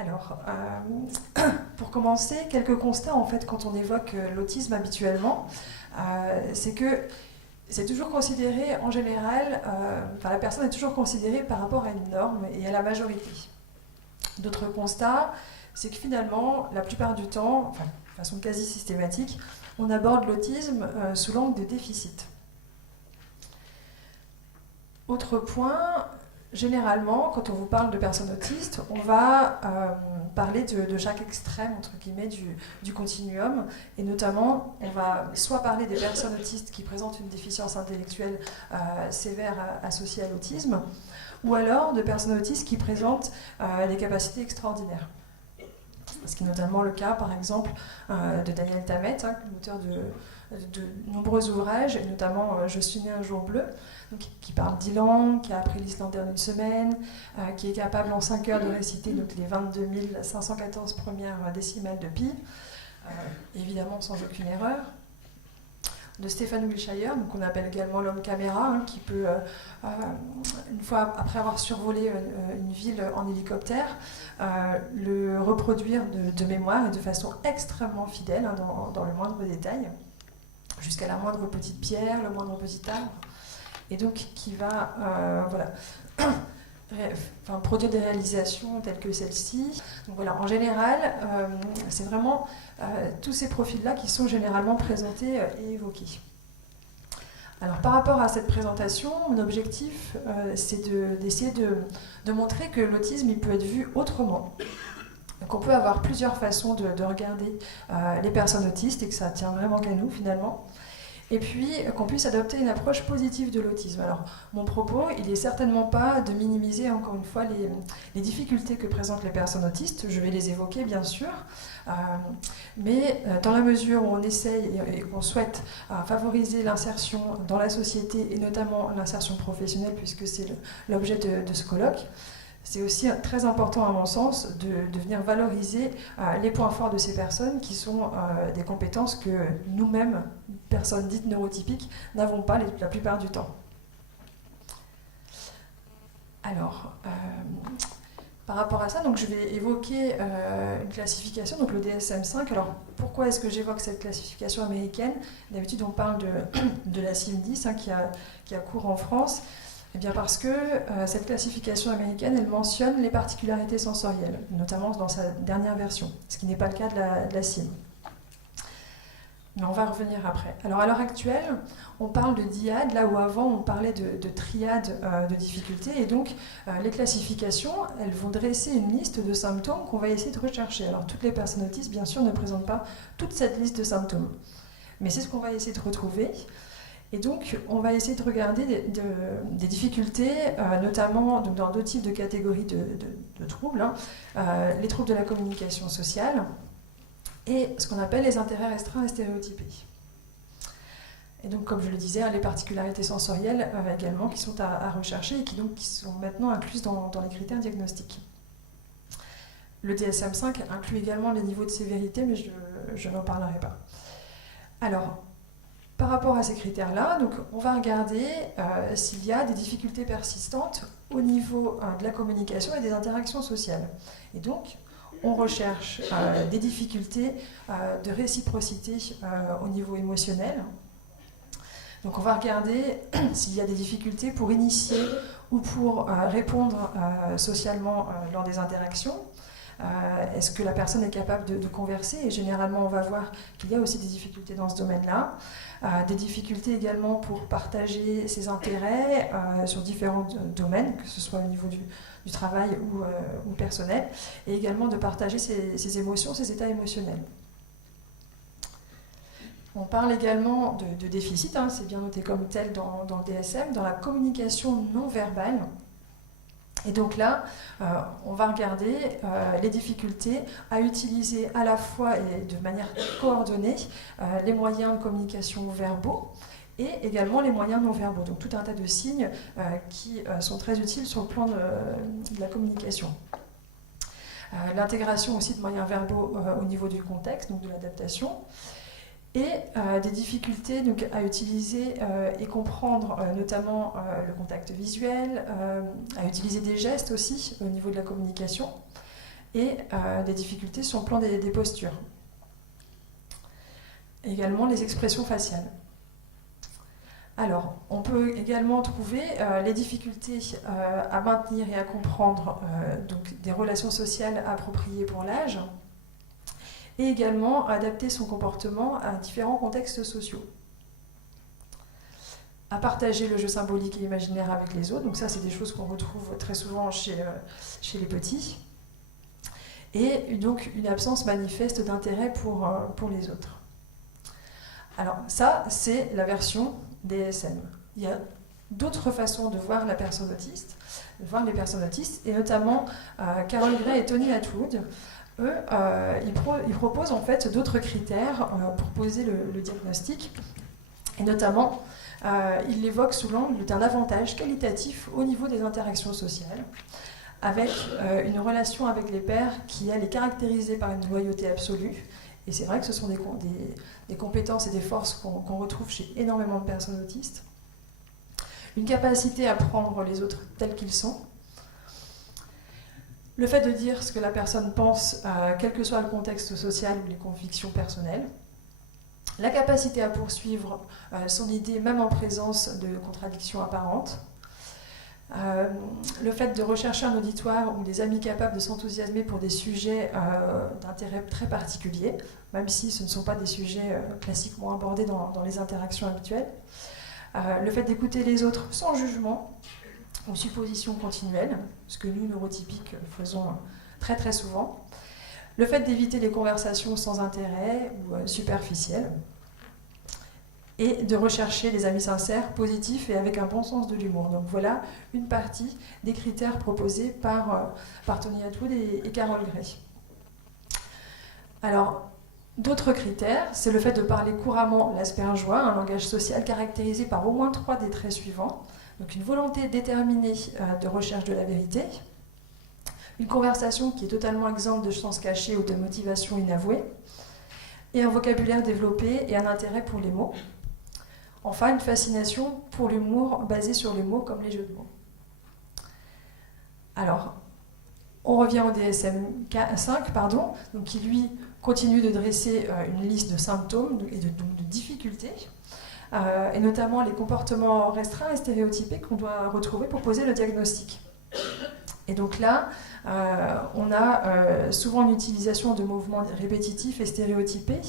Alors, pour commencer, quelques constats en fait quand on évoque l'autisme habituellement, c'est que c'est toujours considéré en général, la personne est toujours considérée par rapport à une norme et à la majorité. D'autres constats, c'est que finalement, la plupart du temps, enfin de façon quasi systématique, on aborde l'autisme sous l'angle de déficit. Autre point, généralement, quand on vous parle de personnes autistes, on va parler de chaque extrême, entre guillemets, du continuum. Et notamment, on va soit parler des personnes autistes qui présentent une déficience intellectuelle sévère associée à l'autisme, ou alors de personnes autistes qui présentent des capacités extraordinaires. Ce qui est notamment le cas, par exemple, de Daniel Tammet, l'auteur de nombreux ouvrages, et notamment Je suis né un jour bleu, donc, qui parle d'Ilan, qui a appris l'islandais en une semaine, qui est capable en 5 heures de réciter donc, les 22 514 premières décimales de pi, évidemment sans aucune erreur. De Stephen Wilshire, qu'on appelle également l'homme caméra, qui peut, une fois après avoir survolé une ville en hélicoptère, le reproduire de mémoire et de façon extrêmement fidèle, dans le moindre détail, jusqu'à la moindre petite pierre, le moindre petit arbre, et donc qui va produire des réalisations telles que celle-ci. Donc voilà, en général, c'est vraiment tous ces profils-là qui sont généralement présentés et évoqués. Alors par rapport à cette présentation, mon objectif, c'est d'essayer de montrer que l'autisme, il peut être vu autrement. Donc on peut avoir plusieurs façons de regarder les personnes autistes et que ça tient vraiment qu'à nous finalement. Et puis qu'on puisse adopter une approche positive de l'autisme. Alors, mon propos, il n'est certainement pas de minimiser, encore une fois, les difficultés que présentent les personnes autistes. Je vais les évoquer, bien sûr. Mais dans la mesure où on essaye et qu'on souhaite favoriser l'insertion dans la société, et notamment l'insertion professionnelle, puisque c'est l'objet de ce colloque, c'est aussi très important, à mon sens, de venir valoriser les points forts de ces personnes qui sont des compétences que nous-mêmes, personnes dites neurotypiques, n'avons pas la plupart du temps. Alors, par rapport à ça, donc, je vais évoquer une classification, donc le DSM-5. Alors, pourquoi est-ce que j'évoque cette classification américaine? D'habitude, on parle de la CIM-10 qui a cours en France. Eh bien parce que cette classification américaine, elle mentionne les particularités sensorielles, notamment dans sa dernière version, ce qui n'est pas le cas de la CIM. Mais on va revenir après. Alors à l'heure actuelle, on parle de dyade, là où avant on parlait de triade de difficultés, et donc les classifications, elles vont dresser une liste de symptômes qu'on va essayer de rechercher. Alors toutes les personnes autistes, bien sûr, ne présentent pas toute cette liste de symptômes, mais c'est ce qu'on va essayer de retrouver. Et donc, on va essayer de regarder des difficultés, notamment donc, dans deux types de catégories de troubles, les troubles de la communication sociale et ce qu'on appelle les intérêts restreints et stéréotypés. Et donc, comme je le disais, les particularités sensorielles également qui sont à rechercher et qui sont maintenant incluses dans les critères diagnostiques. Le DSM-5 inclut également les niveaux de sévérité, mais je n'en parlerai pas. Alors, par rapport à ces critères-là, donc on va regarder s'il y a des difficultés persistantes au niveau de la communication et des interactions sociales. Et donc, on recherche des difficultés de réciprocité au niveau émotionnel. Donc on va regarder s'il y a des difficultés pour initier ou pour répondre socialement lors des interactions. Est-ce que la personne est capable de converser? Et généralement, on va voir qu'il y a aussi des difficultés dans ce domaine-là. Des difficultés également pour partager ses intérêts sur différents domaines, que ce soit au niveau du travail ou personnel, et également de partager ses émotions, ses états émotionnels. On parle également de déficit, c'est bien noté comme tel dans le DSM, dans la communication non verbale. Et donc là, on va regarder les difficultés à utiliser à la fois et de manière coordonnée les moyens de communication verbaux et également les moyens non verbaux. Donc tout un tas de signes qui sont très utiles sur le plan de la communication. L'intégration aussi de moyens verbaux au niveau du contexte, donc de l'adaptation. Et des difficultés donc, à utiliser et comprendre notamment le contact visuel, à utiliser des gestes aussi au niveau de la communication, et des difficultés sur le plan des postures. Également les expressions faciales. Alors, on peut également trouver les difficultés à maintenir et à comprendre donc des relations sociales appropriées pour l'âge, et également adapter son comportement à différents contextes sociaux. À partager le jeu symbolique et imaginaire avec les autres, donc ça c'est des choses qu'on retrouve très souvent chez les petits, et donc une absence manifeste d'intérêt pour les autres. Alors ça, c'est la version DSM. Il y a d'autres façons de voir la personne autiste, de voir les personnes autistes, et notamment Carol Gray et Tony Attwood, eux, ils proposent en fait d'autres critères pour poser le diagnostic, et notamment, ils l'évoquent sous l'angle d'un avantage qualitatif au niveau des interactions sociales, avec une relation avec les pairs qui, elle, est caractérisée par une loyauté absolue. Et c'est vrai que ce sont des compétences et des forces qu'on retrouve chez énormément de personnes autistes. Une capacité à prendre les autres tels qu'ils sont. Le fait de dire ce que la personne pense, quel que soit le contexte social ou les convictions personnelles. La capacité à poursuivre son idée même en présence de contradictions apparentes. Le fait de rechercher un auditoire ou des amis capables de s'enthousiasmer pour des sujets d'intérêt très particuliers, même si ce ne sont pas des sujets classiquement abordés dans les interactions habituelles. Le fait d'écouter les autres sans jugement ou supposition continuelle, ce que nous, neurotypiques, faisons très très souvent. Le fait d'éviter les conversations sans intérêt ou superficielles. Et de rechercher des amis sincères, positifs et avec un bon sens de l'humour. Donc voilà une partie des critères proposés par Tony Attwood et Carol Gray. Alors, d'autres critères, c'est le fait de parler couramment l'aspergeois, un langage social caractérisé par au moins 3 des traits suivants. Donc une volonté déterminée de recherche de la vérité, une conversation qui est totalement exempte de sens caché ou de motivation inavouée, et un vocabulaire développé et un intérêt pour les mots. Enfin, une fascination pour l'humour basée sur les mots comme les jeux de mots. Alors, on revient au DSM-5, donc qui lui continue de dresser une liste de symptômes et de difficultés, et notamment les comportements restreints et stéréotypés qu'on doit retrouver pour poser le diagnostic. Et donc là, on a souvent une utilisation de mouvements répétitifs et stéréotypés.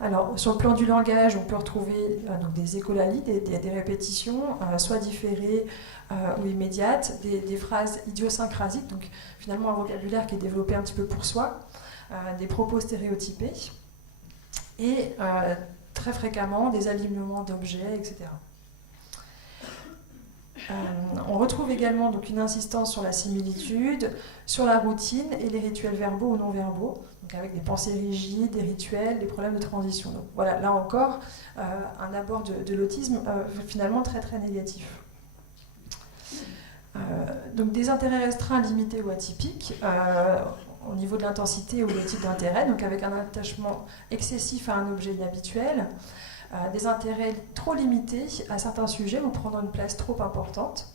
Alors, sur le plan du langage, on peut retrouver donc des écholalies, des répétitions, soit différées ou immédiates, des phrases idiosyncrasiques, donc finalement un vocabulaire qui est développé un petit peu pour soi, des propos stéréotypés, et très fréquemment des alignements d'objets, etc. On retrouve également donc une insistance sur la similitude, sur la routine et les rituels verbaux ou non verbaux, donc avec des pensées rigides, des rituels, des problèmes de transition. Donc voilà, là encore, un abord de l'autisme finalement très très négatif. Donc des intérêts restreints, limités ou atypiques, au niveau de l'intensité ou le type d'intérêt, donc avec un attachement excessif à un objet inhabituel, des intérêts trop limités à certains sujets ou prenant une place trop importante.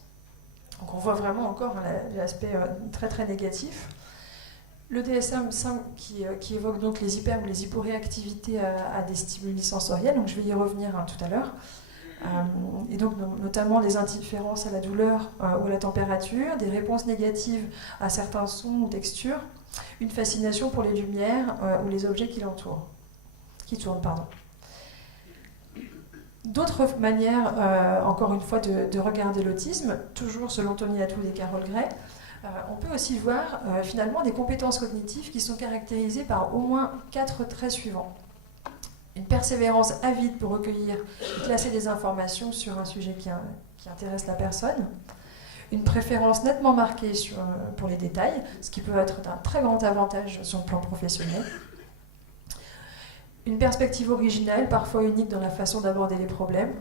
Donc on voit vraiment encore l'aspect très très négatif. Le DSM-5 qui évoque donc les hyper ou les hyporéactivités à des stimuli sensoriels, donc je vais y revenir tout à l'heure. Et donc notamment des indifférences à la douleur ou à la température, des réponses négatives à certains sons ou textures, une fascination pour les lumières ou les objets qui tournent. D'autres manières, encore une fois, de regarder l'autisme, toujours selon Tony Attwood et Carol Gray, on peut aussi voir finalement des compétences cognitives qui sont caractérisées par au moins 4 traits suivants. Une persévérance avide pour recueillir et classer des informations sur un sujet qui intéresse la personne, une préférence nettement marquée pour les détails, ce qui peut être d'un très grand avantage sur le plan professionnel, une perspective originale, parfois unique dans la façon d'aborder les problèmes,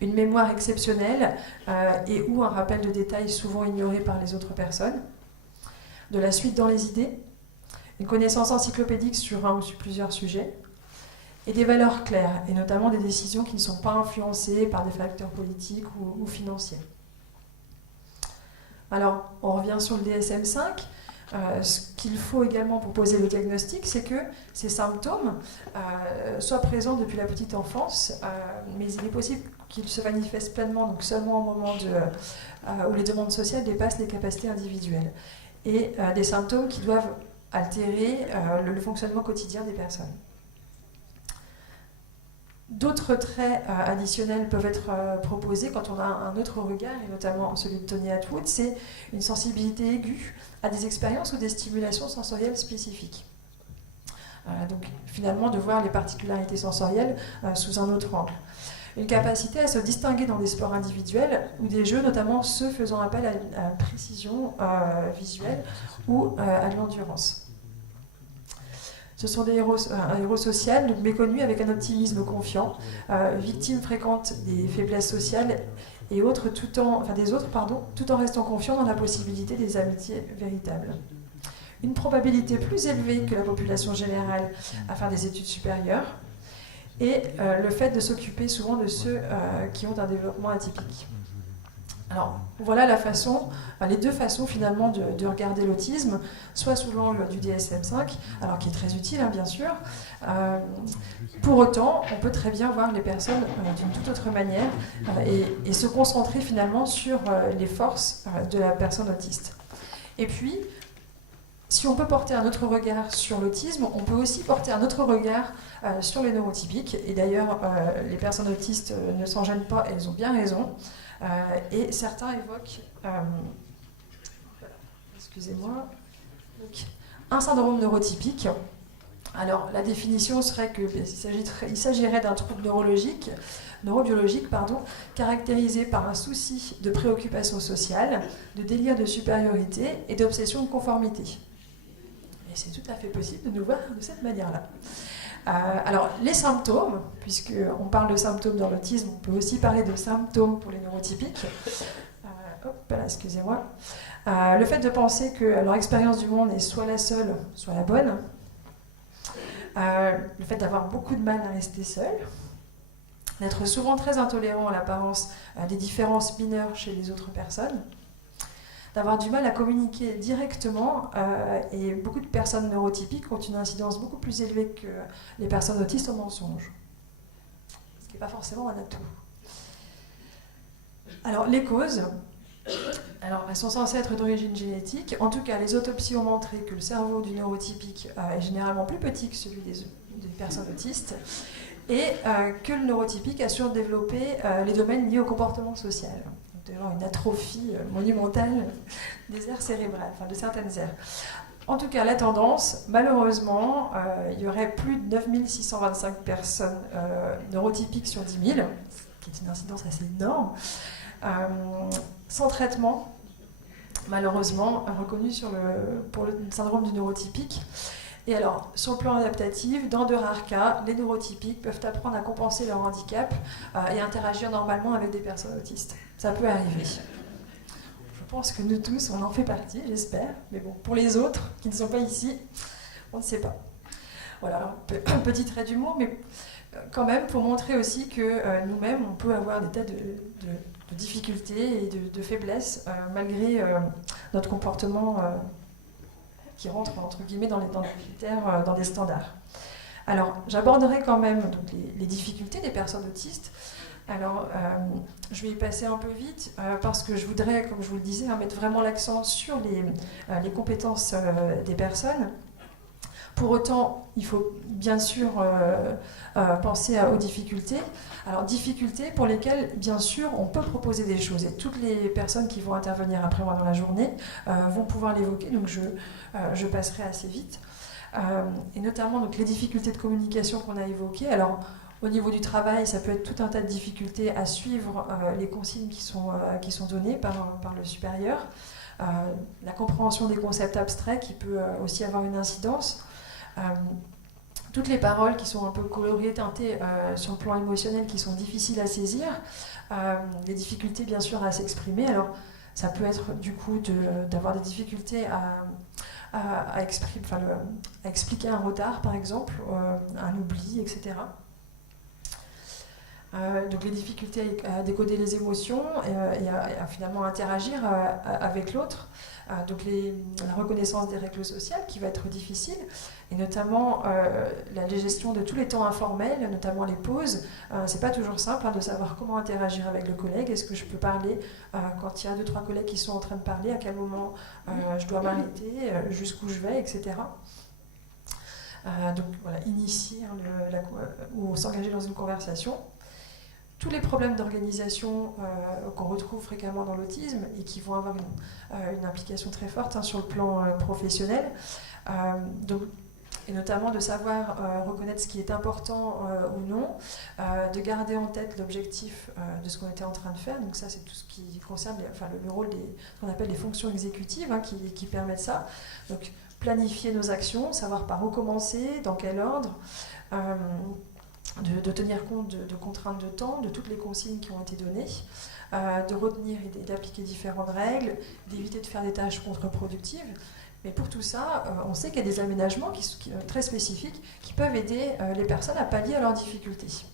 une mémoire exceptionnelle et ou un rappel de détails souvent ignorés par les autres personnes, de la suite dans les idées, une connaissance encyclopédique sur un ou sur plusieurs sujets, et des valeurs claires, et notamment des décisions qui ne sont pas influencées par des facteurs politiques ou financiers. Alors, on revient sur le DSM-5. Ce qu'il faut également pour poser le diagnostic, c'est que ces symptômes soient présents depuis la petite enfance, mais il est possible qu'ils se manifestent pleinement, donc seulement au moment où les demandes sociales dépassent les capacités individuelles. Et des symptômes qui doivent altérer le fonctionnement quotidien des personnes. D'autres traits additionnels peuvent être proposés quand on a un autre regard, et notamment celui de Tony Attwood, c'est une sensibilité aiguë à des expériences ou des stimulations sensorielles spécifiques. Donc finalement de voir les particularités sensorielles sous un autre angle. Une capacité à se distinguer dans des sports individuels ou des jeux, notamment ceux faisant appel à une précision visuelle ou à l'endurance. Ce sont des un héros social, donc méconnu avec un optimisme confiant, victime fréquente des faiblesses sociales et autres, tout en restant confiant dans la possibilité des amitiés véritables. Une probabilité plus élevée que la population générale à faire des études supérieures, et le fait de s'occuper souvent de ceux qui ont un développement atypique. Alors, voilà les deux façons finalement de regarder l'autisme, soit sous l'angle du DSM-5, alors qui est très utile, bien sûr. Pour autant, on peut très bien voir les personnes d'une toute autre manière et se concentrer finalement sur les forces de la personne autiste. Et puis, si on peut porter un autre regard sur l'autisme, on peut aussi porter un autre regard sur les neurotypiques. Et d'ailleurs, les personnes autistes ne s'en gênent pas, elles ont bien raison. Et certains évoquent, un syndrome neurotypique. Alors, la définition serait qu'il s'agirait d'un trouble neurobiologique, caractérisé par un souci de préoccupation sociale, de délire de supériorité et d'obsession de conformité. Et c'est tout à fait possible de nous voir de cette manière-là. Alors, les symptômes, puisqu'on parle de symptômes dans l'autisme, on peut aussi parler de symptômes pour les neurotypiques. Excusez-moi. Le fait de penser que leur expérience du monde est soit la seule, soit la bonne. Le fait d'avoir beaucoup de mal à rester seul. D'être souvent très intolérant à l'apparence des différences mineures chez les autres personnes. D'avoir du mal à communiquer directement, et beaucoup de personnes neurotypiques ont une incidence beaucoup plus élevée que les personnes autistes au mensonge. Ce qui n'est pas forcément un atout. Alors, les causes, elles sont censées être d'origine génétique. En tout cas, les autopsies ont montré que le cerveau du neurotypique est généralement plus petit que celui des personnes autistes, et que le neurotypique a surdéveloppé les domaines liés au comportement social. D'avoir une atrophie monumentale des aires cérébrales, de certaines aires. En tout cas, la tendance, malheureusement, il y aurait plus de 9625 personnes neurotypiques sur 10 000, ce qui est une incidence assez énorme, sans traitement, malheureusement, reconnu pour le syndrome du neurotypique. Et alors, sur le plan adaptatif, dans de rares cas, les neurotypiques peuvent apprendre à compenser leur handicap et interagir normalement avec des personnes autistes. Ça peut arriver. Je pense que nous tous, on en fait partie, j'espère. Mais bon, pour les autres qui ne sont pas ici, on ne sait pas. Voilà, alors, un petit trait d'humour, mais quand même pour montrer aussi que nous-mêmes, on peut avoir des tas de difficultés et de faiblesses malgré notre comportement qui rentre entre guillemets dans les critères, dans des standards. Alors, j'aborderai quand même donc, les difficultés des personnes autistes. Alors, je vais y passer un peu vite parce que je voudrais, comme je vous le disais, mettre vraiment l'accent sur les compétences des personnes. Pour autant, il faut bien sûr penser aux difficultés. Alors, difficultés pour lesquelles, bien sûr, on peut proposer des choses. Et toutes les personnes qui vont intervenir après moi dans la journée vont pouvoir l'évoquer, donc je passerai assez vite. Et notamment donc, les difficultés de communication qu'on a évoquées. Alors, au niveau du travail, ça peut être tout un tas de difficultés à suivre les consignes qui sont données par le supérieur. La compréhension des concepts abstraits qui peut aussi avoir une incidence. Toutes les paroles qui sont un peu colorées, teintées sur le plan émotionnel, qui sont difficiles à saisir, des difficultés bien sûr à s'exprimer. Alors ça peut être du coup d'avoir des difficultés à expliquer un retard par exemple, un oubli, etc. Donc les difficultés à décoder les émotions et à finalement interagir avec l'autre. Donc la reconnaissance des règles sociales qui va être difficile, et notamment la gestion de tous les temps informels, notamment les pauses. C'est pas toujours simple de savoir comment interagir avec le collègue. Est-ce que je peux parler quand il y a 2-3 collègues qui sont en train de parler, à quel moment je dois m'arrêter, jusqu'où je vais, etc. Donc voilà, initier ou s'engager dans une conversation. Tous les problèmes d'organisation qu'on retrouve fréquemment dans l'autisme et qui vont avoir une implication très forte sur le plan professionnel. Et notamment de savoir reconnaître ce qui est important ou non, de garder en tête l'objectif de ce qu'on était en train de faire. Donc ça, c'est tout ce qui concerne le rôle ce qu'on appelle les fonctions exécutives qui permettent ça. Donc planifier nos actions, savoir par où commencer, dans quel ordre, de tenir compte de contraintes de temps, de toutes les consignes qui ont été données, de retenir et d'appliquer différentes règles, d'éviter de faire des tâches contre-productives. Mais pour tout ça, on sait qu'il y a des aménagements qui très spécifiques qui peuvent aider les personnes à pallier à leurs difficultés.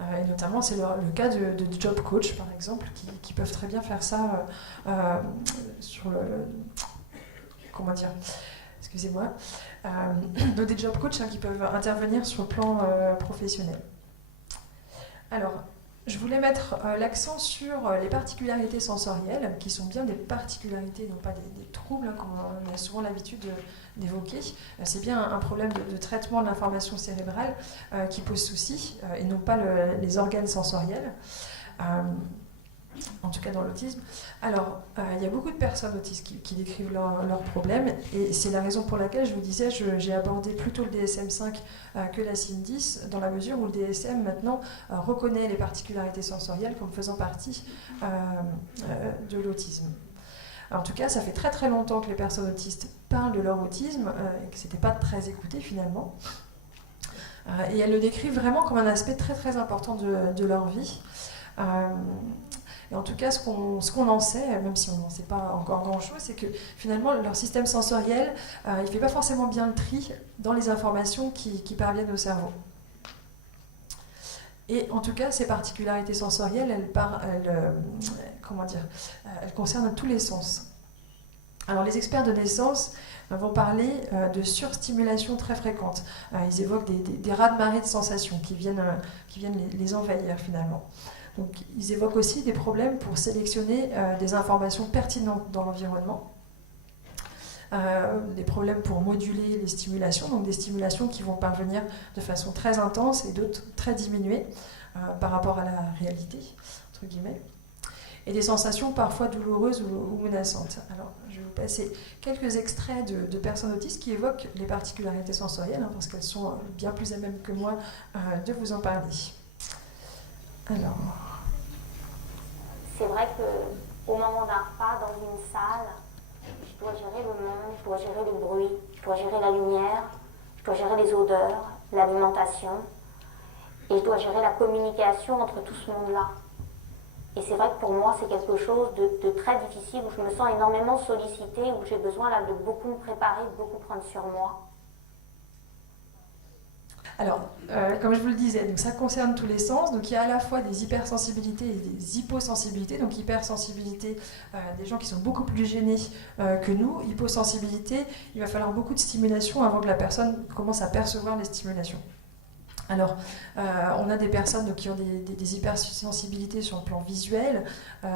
Et notamment, c'est le cas de job coach, par exemple, qui peuvent très bien faire ça sur comment dire, excusez-moi, donc des job coachs qui peuvent intervenir sur le plan professionnel. Alors, je voulais mettre l'accent sur les particularités sensorielles, qui sont bien des particularités, non pas des troubles, comme on a souvent l'habitude d'évoquer. C'est bien un problème de traitement de l'information cérébrale qui pose souci, et non pas les organes sensoriels. En tout cas dans l'autisme. Alors, il y a beaucoup de personnes autistes qui décrivent leurs problèmes, et c'est la raison pour laquelle je vous disais, j'ai abordé plutôt le DSM-5 que la CIM-10, dans la mesure où le DSM maintenant reconnaît les particularités sensorielles comme faisant partie de l'autisme. En tout cas, ça fait très très longtemps que les personnes autistes parlent de leur autisme, et que ce n'était pas très écouté finalement. Et elles le décrivent vraiment comme un aspect très très important de leur vie. Et en tout cas, ce qu'on en sait, même si on n'en sait pas encore grand-chose, c'est que finalement, leur système sensoriel, il ne fait pas forcément bien le tri dans les informations qui parviennent au cerveau. Et en tout cas, ces particularités sensorielles, elles concernent tous les sens. Alors, les experts de naissance vont parler de surstimulation très fréquente. Ils évoquent des raz-de-marée de sensations qui viennent les envahir finalement. Donc, ils évoquent aussi des problèmes pour sélectionner des informations pertinentes dans l'environnement, des problèmes pour moduler les stimulations, donc des stimulations qui vont parvenir de façon très intense et d'autres très diminuées par rapport à la réalité, entre guillemets, et des sensations parfois douloureuses ou menaçantes. Alors, je vais vous passer quelques extraits de personnes autistes qui évoquent les particularités sensorielles, parce qu'elles sont bien plus à même que moi de vous en parler. Alors... C'est vrai qu'au moment d'un repas, dans une salle, je dois gérer le monde, je dois gérer le bruit, je dois gérer la lumière, je dois gérer les odeurs, l'alimentation, et je dois gérer la communication entre tout ce monde-là. Et c'est vrai que pour moi, c'est quelque chose de très difficile, où je me sens énormément sollicitée, où j'ai besoin de beaucoup me préparer, de beaucoup prendre sur moi. Alors, comme je vous le disais, donc ça concerne tous les sens. Donc il y a à la fois des hypersensibilités et des hyposensibilités. Donc hypersensibilité, des gens qui sont beaucoup plus gênés que nous. Hyposensibilité, il va falloir beaucoup de stimulation avant que la personne commence à percevoir les stimulations. Alors, on a des personnes qui ont des hypersensibilités sur le plan visuel,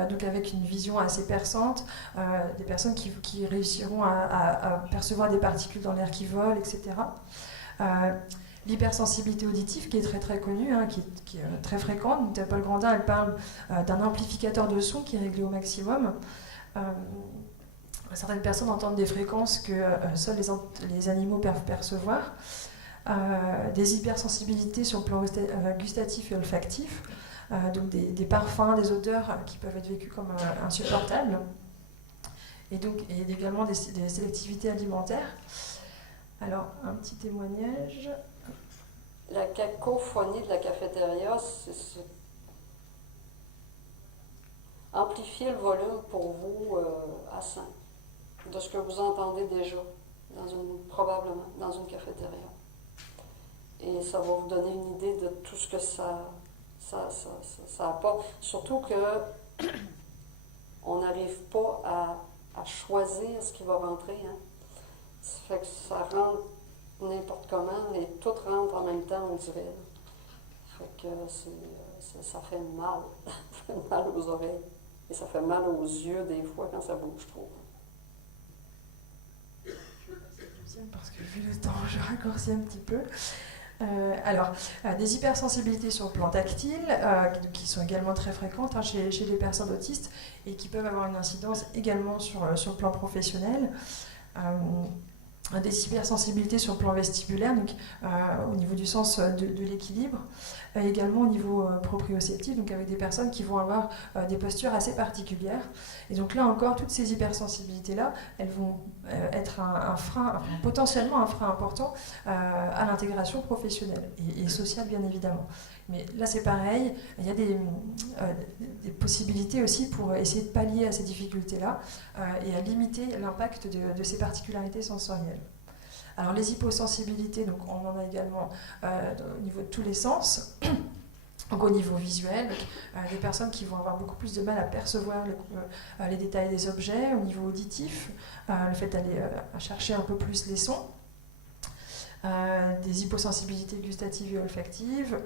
donc avec une vision assez perçante, des personnes qui réussiront à percevoir des particules dans l'air qui volent, etc. L'hypersensibilité auditive, qui est très très connue, qui est très fréquente. Donc, Paul Grandin, elle parle d'un amplificateur de son qui est réglé au maximum. Certaines personnes entendent des fréquences que seuls les animaux peuvent percevoir. Des hypersensibilités sur le plan gustatif et olfactif, donc des parfums, des odeurs qui peuvent être vécues comme insupportables, et également des sélectivités alimentaires. Alors, un petit témoignage. La cacophonie de la cafétéria, c'est amplifier le volume pour vous à 5, de ce que vous entendez déjà, probablement dans une cafétéria. Et ça va vous donner une idée de tout ce que ça Ça apporte. Surtout que on n'arrive pas à choisir ce qui va rentrer. Hein. Ça fait que ça rentre n'importe comment et tout rentre en même temps, on dirait. Fait que ça fait mal. Ça fait mal aux oreilles. Et ça fait mal aux yeux des fois quand ça bouge trop. Parce que vu le temps, je raccourcis un petit peu. Des hypersensibilités sur le plan tactile, qui sont également très fréquentes chez les personnes autistes et qui peuvent avoir une incidence également sur le plan professionnel. Des hypersensibilités sur le plan vestibulaire, donc au niveau du sens de l'équilibre, également au niveau proprioceptif, donc avec des personnes qui vont avoir des postures assez particulières. Et donc là encore, toutes ces hypersensibilités-là, elles vont être un frein, potentiellement un frein important à l'intégration professionnelle et sociale, bien évidemment. Mais là, c'est pareil, il y a des possibilités aussi pour essayer de pallier à ces difficultés-là et à limiter l'impact de ces particularités sensorielles. Alors, les hyposensibilités, donc on en a également au niveau de tous les sens. Donc, au niveau visuel, des personnes qui vont avoir beaucoup plus de mal à percevoir les détails des objets. Au niveau auditif, le fait d'aller chercher un peu plus les sons. Des hyposensibilités gustatives et olfactives.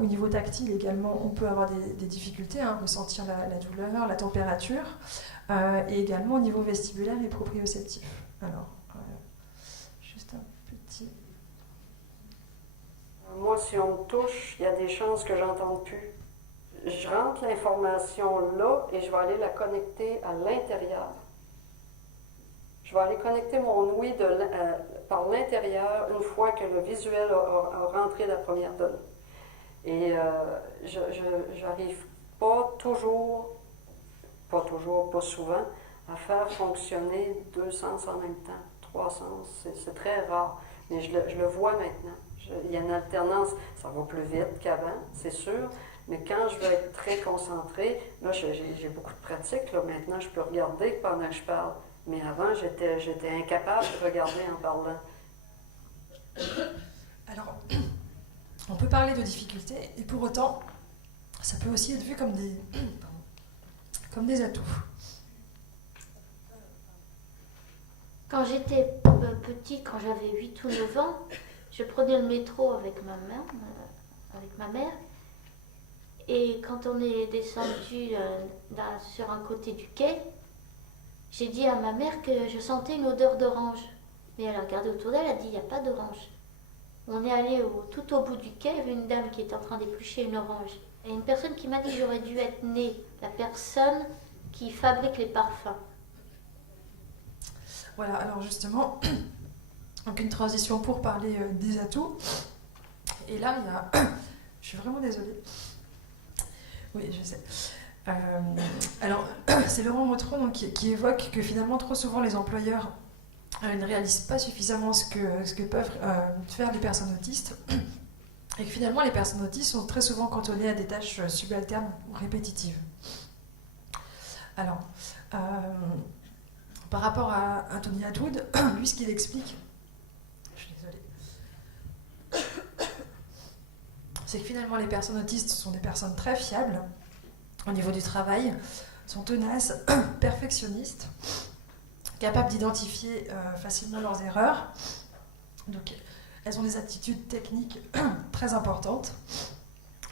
Au niveau tactile également, on peut avoir des difficultés à ressentir la douleur, la température, et également au niveau vestibulaire et proprioceptif. Alors, juste un petit... Moi, si on me touche, il y a des chances que j'entende plus. Je rentre l'information là et je vais aller la connecter à l'intérieur. Je vais aller connecter mon ouïe par l'intérieur une fois que le visuel a rentré la première donnée. Et je n'arrive pas toujours, pas souvent, à faire fonctionner 2 sens en même temps, 3 sens. C'est très rare. Mais je le vois maintenant. Il y a une alternance. Ça va plus vite qu'avant, c'est sûr. Mais quand je vais être très concentrée, là, j'ai beaucoup de pratique. Là, maintenant, je peux regarder pendant que je parle. Mais avant, j'étais incapable de regarder en parlant. Alors, on peut parler de difficultés, et pour autant, ça peut aussi être vu comme des atouts. Quand j'étais petite, quand j'avais 8 ou 9 ans, je prenais le métro avec ma mère. Et quand on est descendu sur un côté du quai, j'ai dit à ma mère que je sentais une odeur d'orange. Mais elle a regardé autour d'elle, elle a dit, il n'y a pas d'orange. On est allé tout au bout du quai, il y avait une dame qui était en train d'éplucher une orange. Et une personne qui m'a dit que j'aurais dû être née, la personne qui fabrique les parfums. Voilà, alors justement, donc une transition pour parler des atouts. Et là, il y a... Je suis vraiment désolée. Oui, je sais. Alors, c'est Laurent Motron donc, qui évoque que finalement, trop souvent, les employeurs ne réalisent pas suffisamment ce que peuvent faire les personnes autistes. Et que finalement, les personnes autistes sont très souvent cantonnées à des tâches subalternes ou répétitives. Alors, par rapport à Tony Atwood, lui, ce qu'il explique, je suis désolée, c'est que finalement, les personnes autistes sont des personnes très fiables au niveau du travail, sont tenaces, perfectionnistes, capables d'identifier facilement leurs erreurs. Donc, elles ont des attitudes techniques très importantes,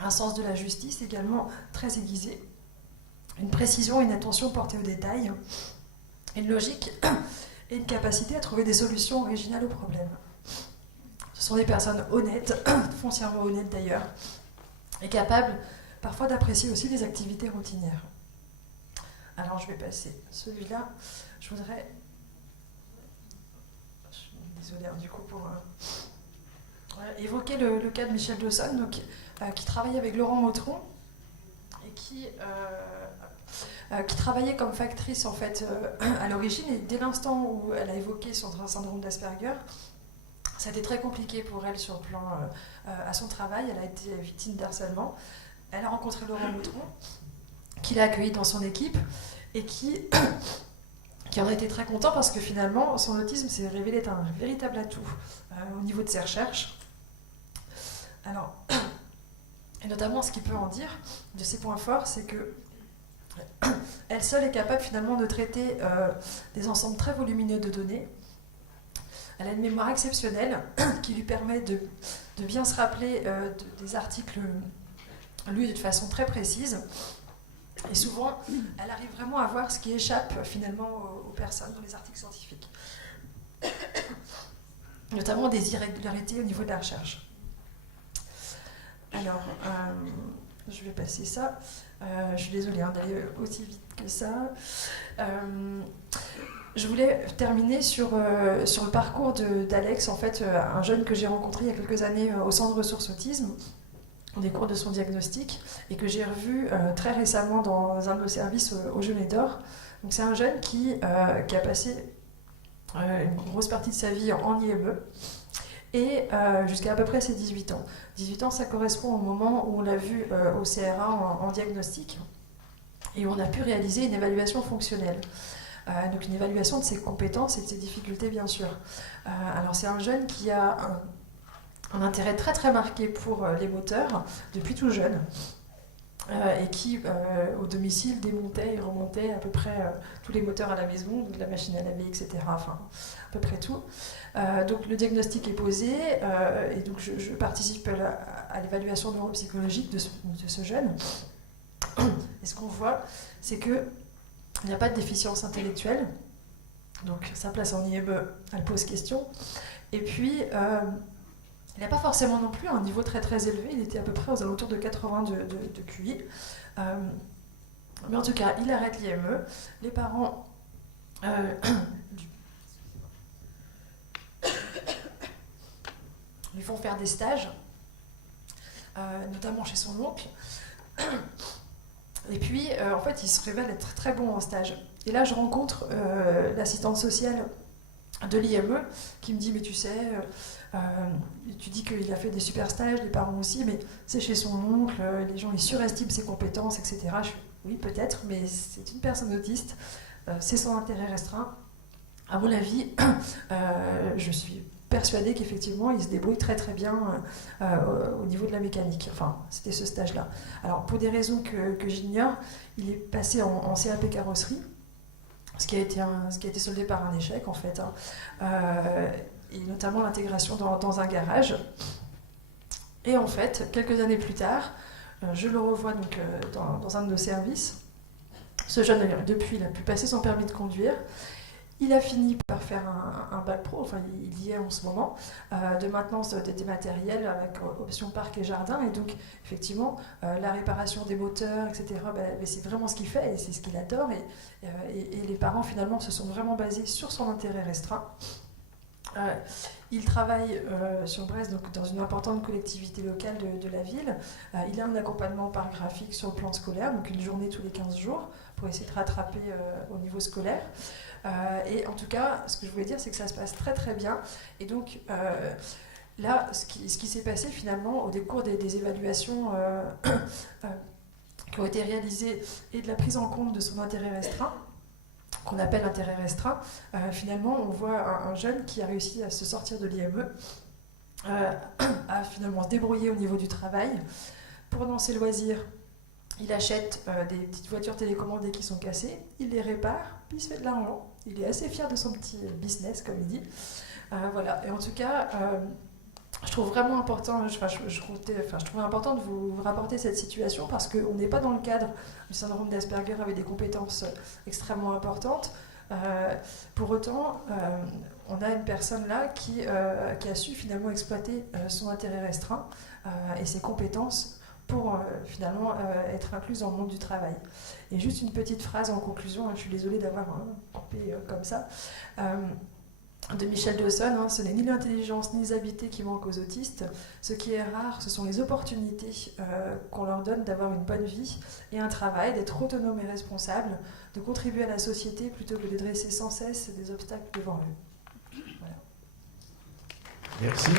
un sens de la justice également très aiguisé, une précision et une attention portée aux détails, une logique et une capacité à trouver des solutions originales aux problèmes. Ce sont des personnes honnêtes, foncièrement honnêtes d'ailleurs, et capables parfois d'apprécier aussi des activités routinières. Alors je vais passer celui-là. Je voudrais... Je suis désolée du coup pour évoquer le cas de Michelle Dawson, donc, qui travaillait avec Laurent Motron et qui travaillait comme factrice en fait à l'origine, et dès l'instant où elle a évoqué son syndrome d'Asperger, ça a été très compliqué pour elle sur le plan à son travail. Elle a été victime d'harcèlement. Elle a rencontré Laurent Motron, qui l'a accueilli dans son équipe et qui en a été très content parce que finalement son autisme s'est révélé être un véritable atout au niveau de ses recherches. Alors, Et notamment, ce qu'il peut en dire de ses points forts, c'est que elle seule est capable finalement de traiter des ensembles très volumineux de données. Elle a une mémoire exceptionnelle qui lui permet de bien se rappeler des articles lus de façon très précise. Et souvent, elle arrive vraiment à voir ce qui échappe finalement aux personnes dans les articles scientifiques. Notamment des irrégularités au niveau de la recherche. Alors, je vais passer ça. Je suis désolée d'aller aussi vite que ça. Je voulais terminer sur le parcours d'Alex, en fait, un jeune que j'ai rencontré il y a quelques années au Centre de ressources autisme, au cours de son diagnostic, et que j'ai revu très récemment dans un de nos services au Genêt d'Or. Donc c'est un jeune qui a passé une grosse partie de sa vie en IME, et jusqu'à à peu près ses 18 ans. 18 ans, ça correspond au moment où on l'a vu au CRA en diagnostic, et où on a pu réaliser une évaluation fonctionnelle. Donc une évaluation de ses compétences et de ses difficultés, bien sûr. Alors c'est un jeune qui a un intérêt très très marqué pour les moteurs depuis tout jeune, et qui au domicile démontait et remontait à peu près tous les moteurs à la maison, de la machine à laver, etc. Enfin, à peu près tout. Donc le diagnostic est posé, et donc je participe à l'évaluation neuropsychologique de ce jeune. Et ce qu'on voit, c'est que il n'y a pas de déficience intellectuelle, donc sa place en IME, elle pose question. Et puis, il n'a pas forcément non plus un niveau très très élevé, il était à peu près aux alentours de 80 de QI. Mais en tout cas, il arrête l'IME. Les parents lui font faire des stages, notamment chez son oncle. Et puis, en fait, il se révèle être très bon en stage. Et là, je rencontre l'assistante sociale de l'IME qui me dit, mais tu sais, tu dis qu'il a fait des super stages, les parents aussi, mais c'est chez son oncle, les gens ils surestiment ses compétences, etc. Je fais, oui, peut-être, mais c'est une personne autiste, c'est son intérêt restreint. À mon avis, je suis persuadée qu'effectivement, il se débrouille très très bien au niveau de la mécanique. Enfin, c'était ce stage-là. Alors, pour des raisons que j'ignore, il est passé en CAP carrosserie, ce qui a été soldé par un échec, en fait. Et notamment l'intégration dans un garage. Et en fait, quelques années plus tard, je le revois donc, dans un de nos services. Ce jeune, depuis, il a pu passer son permis de conduire. Il a fini par faire un bac pro, enfin il y est en ce moment, de maintenance des matériels avec option parc et jardin. Et donc, effectivement, la réparation des moteurs, etc., c'est vraiment ce qu'il fait et c'est ce qu'il adore. Et les parents, finalement, se sont vraiment basés sur son intérêt restreint. Il travaille sur Brest, donc dans une importante collectivité locale de la ville. Il a un accompagnement par graphique sur le plan scolaire, donc une journée tous les 15 jours, pour essayer de rattraper au niveau scolaire. Et en tout cas, ce que je voulais dire, c'est que ça se passe très très bien. Et donc, là, ce qui s'est passé finalement au décours des évaluations qui ont été réalisées et de la prise en compte de son intérêt restreint, qu'on appelle intérêt restreint, finalement, on voit un jeune qui a réussi à se sortir de l'IME, à finalement se débrouiller au niveau du travail. Pendant ses loisirs, il achète des petites voitures télécommandées qui sont cassées, il les répare, puis il se fait de l'argent. Il est assez fier de son petit business, comme il dit. Voilà. Et en tout cas, je trouve vraiment important, je trouvais important de vous rapporter cette situation parce qu'on n'est pas dans le cadre du syndrome d'Asperger avec des compétences extrêmement importantes. Pour autant, on a une personne là qui a su finalement exploiter son intérêt restreint et ses compétences pour finalement être incluse dans le monde du travail. Et juste une petite phrase en conclusion, je suis désolée d'avoir coupé comme ça, de Michel Dawson, ce n'est ni l'intelligence ni les habiletés qui manquent aux autistes, ce qui est rare, ce sont les opportunités qu'on leur donne d'avoir une bonne vie et un travail, d'être autonome et responsable, de contribuer à la société plutôt que de dresser sans cesse des obstacles devant eux. Voilà. Merci.